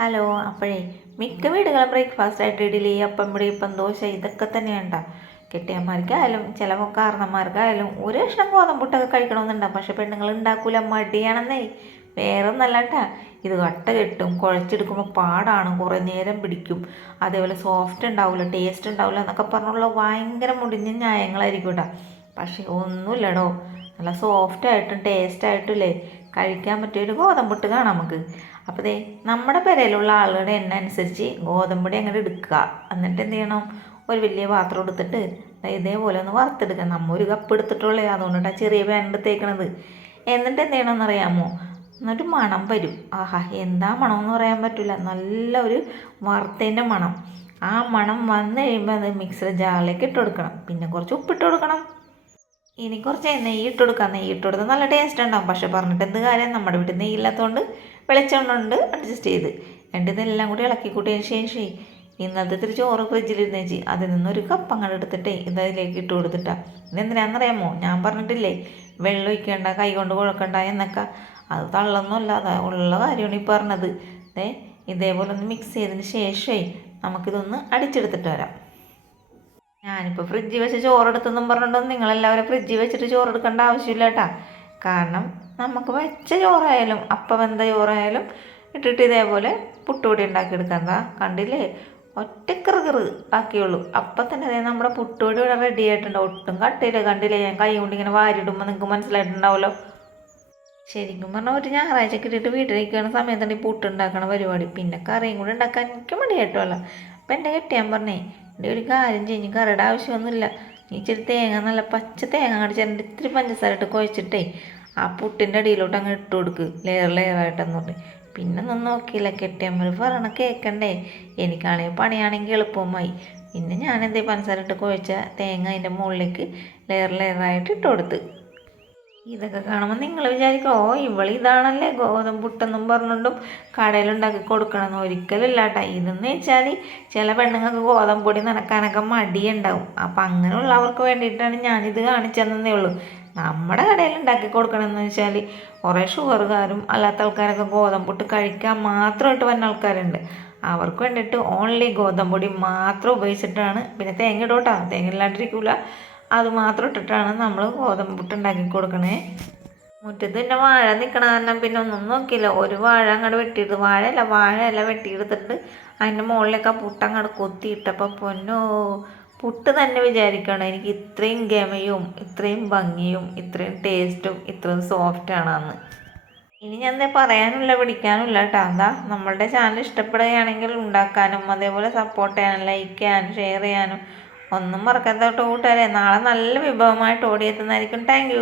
Hello അപ്പോഴേ മിക്ക വീടുകളും ബ്രേക്ക്ഫാസ്റ്റ് ആയിട്ട് ഇഡ്ഡലി അപ്പം പിടിയപ്പം ദോശ ഇതൊക്കെ തന്നെയുണ്ടാ. കെട്ടിയന്മാർക്കായാലും ചില കാരണന്മാർക്കായാലും ഒരു കഷ്ണം ഗോതമ്പുട്ടൊക്കെ കഴിക്കണമെന്നുണ്ടാവും. പക്ഷെ പെണ്ണുങ്ങൾ ഉണ്ടാക്കൂല മടിയാണെന്നേ. വേറെ ഒന്നല്ല കേട്ടാ ഇത് കട്ട കെട്ടും കുഴച്ചെടുക്കുമ്പോൾ പാടാണ് കുറേ നേരം പിടിക്കും. അതേപോലെ സോഫ്റ്റ് ഉണ്ടാവില്ല ടേസ്റ്റ് ഉണ്ടാവില്ല എന്നൊക്കെ പറഞ്ഞുള്ള ഭയങ്കര മുടിഞ്ഞ ന്യായങ്ങളായിരിക്കും കേട്ടോ പക്ഷേ ഒന്നുമില്ലടോ. നല്ല സോഫ്റ്റ് ആയിട്ടും ടേസ്റ്റ് ആയിട്ടും ഇല്ലേ കഴിക്കാൻ പറ്റിയ ഒരു ഗോതമ്പുട്ട് കാണാം നമുക്ക്. അപ്പോൾ ദേ നമ്മുടെ പെരയിലുള്ള ആളുകളുടെ എണ്ണ അനുസരിച്ച് ഗോതമ്പൊടി അങ്ങോട്ട് എടുക്കുക. എന്നിട്ട് എന്ത് ചെയ്യണം? ഒരു വലിയ പാത്രം എടുത്തിട്ട് ഇതേപോലെ ഒന്ന് വറുത്തെടുക്കുക. നമ്മ ഒരു കപ്പ് എടുത്തിട്ടുള്ളേ അതുകൊണ്ടാണ് ചെറിയ പാൻ എടുത്തേക്കണത്. എന്നിട്ട് എന്ത് ചെയ്യണമെന്ന് അറിയാമോ? എന്നിട്ട് മണം വരും. ആഹാ എന്താ മണം എന്ന് പറയാൻ പറ്റില്ല നല്ല ഒരു വറുത്തതിന്റെ മണം. ആ മണം വന്നു കഴിയുമ്പോൾ അത് മിക്സർ ജാറിലേക്ക് ഇട്ട് കൊടുക്കണം. പിന്നെ കുറച്ച് ഉപ്പിട്ട് കൊടുക്കണം. ഇനി കുറച്ച് നെയ്യ് ഇട്ട് കൊടുക്കാം. നെയ്യ് ഇട്ട് കൊടുത്താൽ നല്ല ടേസ്റ്റ് ഉണ്ടാവും. പക്ഷെ പറഞ്ഞിട്ട് എന്ത് കാര്യം? നമ്മുടെ വീട്ടിൽ നെയ്യില്ലാത്തതുകൊണ്ട് വെളിച്ചെണ്ണ കൊണ്ട് അഡ്ജസ്റ്റ് ചെയ്ത്. എന്നിട്ട് ഇതെല്ലാം കൂടി ഇളക്കി കൂട്ടിയതിന് ശേഷം ഇന്നത്തെ ഇത്തിരി ചോറ് ഫ്രിഡ്ജിലിരുന്ന് വെച്ച് അതിൽ നിന്ന് ഒരു കപ്പ് അങ്ങോട്ട് എടുത്തിട്ടേ ഇതിലേക്ക് അതിലേക്ക് ഇട്ട് കൊടുത്തിട്ടാ. ഇതെന്തിനാണെന്നറിയാമോ ഞാൻ പറഞ്ഞിട്ടില്ലേ വെള്ളം ഒഴിക്കേണ്ട കൈ കൊണ്ട് കുഴക്കണ്ട എന്നൊക്കെ. അത് തള്ളൊന്നുമല്ല. അത് ഉള്ള കാര്യമാണ് ഈ പറഞ്ഞത്. ഏ ഇതേപോലെ ഒന്ന് മിക്സ് ചെയ്തതിന് ശേഷമേ നമുക്കിതൊന്ന് അടിച്ചെടുത്തിട്ട് വരാം. ഞാനിപ്പോൾ ഫ്രിഡ്ജിൽ വെച്ച് ചോറെടുത്തെന്നും പറഞ്ഞിട്ടൊന്നും നിങ്ങളെല്ലാവരും ഫ്രിഡ്ജിൽ വെച്ചിട്ട് ചോറെടുക്കേണ്ട ആവശ്യമില്ല കേട്ടാ കാരണം നമുക്ക് വെച്ച ചോറായാലും അപ്പം വെന്ത ചോറായാലും ഇട്ടിട്ട് ഇതേപോലെ പുട്ടുപൊടി ഉണ്ടാക്കിയെടുക്കാം കണ്ടില്ലേ? ഒറ്റ കിറുകിറ് ആക്കിയുള്ളൂ അപ്പം തന്നെ അതായത് നമ്മുടെ പുട്ടുപൊടി ഇവിടെ റെഡി ആയിട്ടുണ്ട്. ഒട്ടും കട്ടിയില്ല. കണ്ടില്ലേ? ഞാൻ കൈ കൊണ്ട് ഇങ്ങനെ വാരിടുമ്പോൾ നിങ്ങൾക്ക് മനസ്സിലായിട്ടുണ്ടാവുമല്ലോ ശരിക്കും പറഞ്ഞാൽ ഒരു ഞായറാഴ്ച കിട്ടിയിട്ട് വീട്ടിലിരിക്കുന്ന സമയത്താണ് ഈ പുട്ടുണ്ടാക്കണ പരിപാടി. പിന്നെ കറിയും കൂടി ഉണ്ടാക്കാൻ എനിക്ക് മടിയായിട്ടുമല്ല അപ്പം എന്റെ കെട്ടിയാൻ പറഞ്ഞേ എന്റെ ഒരു കാര്യം ചെയ്യും കറിയുടെ ആവശ്യമൊന്നുമില്ല. നീ ഇച്ചിരി തേങ്ങ നല്ല പച്ച തേങ്ങ അങ്ങോട്ട് ഇത്തിരി പഞ്ചസാര ഇട്ട് കുഴച്ചിട്ടേ ആ പുട്ടിന്റെ അടിയിലോട്ട് അങ്ങ് ഇട്ട് കൊടുക്ക്. ലെയർ ലെയറായിട്ടെന്ന് പറഞ്ഞു പിന്നെ ഒന്നും നോക്കിയില്ല കെട്ടിയമ്മൽ പറയണ കേൾക്കണ്ടേ എനിക്കാണെങ്കിൽ പണിയാണെങ്കിൽ എളുപ്പമായി പിന്നെ ഞാൻ എന്തേ പഞ്ചസാര ഇട്ട് കുഴച്ച തേങ്ങ അതിന്റെ മുകളിലേക്ക് ലെയർ ലെയറായിട്ട് ഇട്ട് കൊടുത്ത്. ഇതൊക്കെ കാണുമ്പോൾ നിങ്ങൾ വിചാരിക്കും ഓ ഇവൾ ഇതാണല്ലേ ഗോതമ്പ് പുട്ടെന്നും പറഞ്ഞുകൊണ്ടും കടയിലുണ്ടാക്കി കൊടുക്കണമെന്ന് ഒരിക്കലില്ല കേട്ടോ ഇതെന്ന് വെച്ചാൽ ചില പെണ്ണുങ്ങൾക്ക് ഗോതമ്പ് പൊടി നനക്കാനൊക്കെ മടിയുണ്ടാവും. അപ്പം അങ്ങനെയുള്ളവർക്ക് വേണ്ടിയിട്ടാണ് ഞാനിത് കാണിച്ചതെന്നേ ഉള്ളൂ. നമ്മുടെ കടയിൽ ഉണ്ടാക്കി കൊടുക്കണമെന്ന് വെച്ചാൽ കുറേ ഷുഗറുകാരും അല്ലാത്ത ആൾക്കാരൊക്കെ ഗോതമ്പ് പുട്ട് കഴിക്കാൻ മാത്രമായിട്ട് വന്ന ആൾക്കാരുണ്ട്. അവർക്ക് വേണ്ടിയിട്ട് ഓൺലി ഗോതമ്പ് പൊടി മാത്രം ഉപയോഗിച്ചിട്ടാണ്. പിന്നെ തേങ്ങ ഇടോട്ടാ. തേങ്ങ ഇല്ലാണ്ടിരിക്കില്ല അത് മാത്രം ഇട്ടിട്ടാണ് നമ്മൾ ഗോതമ്പ് പുട്ട് ഉണ്ടാക്കി കൊടുക്കണേ. മുറ്റത്ത് പിന്നെ വാഴ നിൽക്കണ കാരണം പിന്നെ ഒന്നും നോക്കില്ല ഒരു വാഴ അങ്ങോട്ട് വെട്ടിയിട്ട് വാഴയല്ല വാഴയല്ല വെട്ടിയെടുത്തിട്ട് അതിന്റെ മുകളിലൊക്കെ പുട്ട് അങ്ങോട്ട് കൊത്തിയിട്ടപ്പോൾ പൊന്നോ പുട്ട് തന്നെ വിചാരിക്കണം. എനിക്ക് ഇത്രയും ഗമയും ഇത്രയും ഭംഗിയും ഇത്രയും ടേസ്റ്റും ഇത്രയും സോഫ്റ്റ് അന്ന് ഇനി ഞാൻ എന്താ പറയാനില്ല പിടിക്കാനുമില്ല കേട്ടോ. എന്താ നമ്മളുടെ ചാനൽ ഇഷ്ടപ്പെടുകയാണെങ്കിൽ ഉണ്ടാക്കാനും അതേപോലെ സപ്പോർട്ട് ചെയ്യാനും ലൈക്ക് ചെയ്യാനും ഷെയർ ചെയ്യാനും ഒന്നും മറക്കാത്ത കൂട്ടുകാരെ. നാളെ നല്ല വിഭവമായിട്ട് ഓടിയെത്തുന്നതായിരിക്കും. താങ്ക്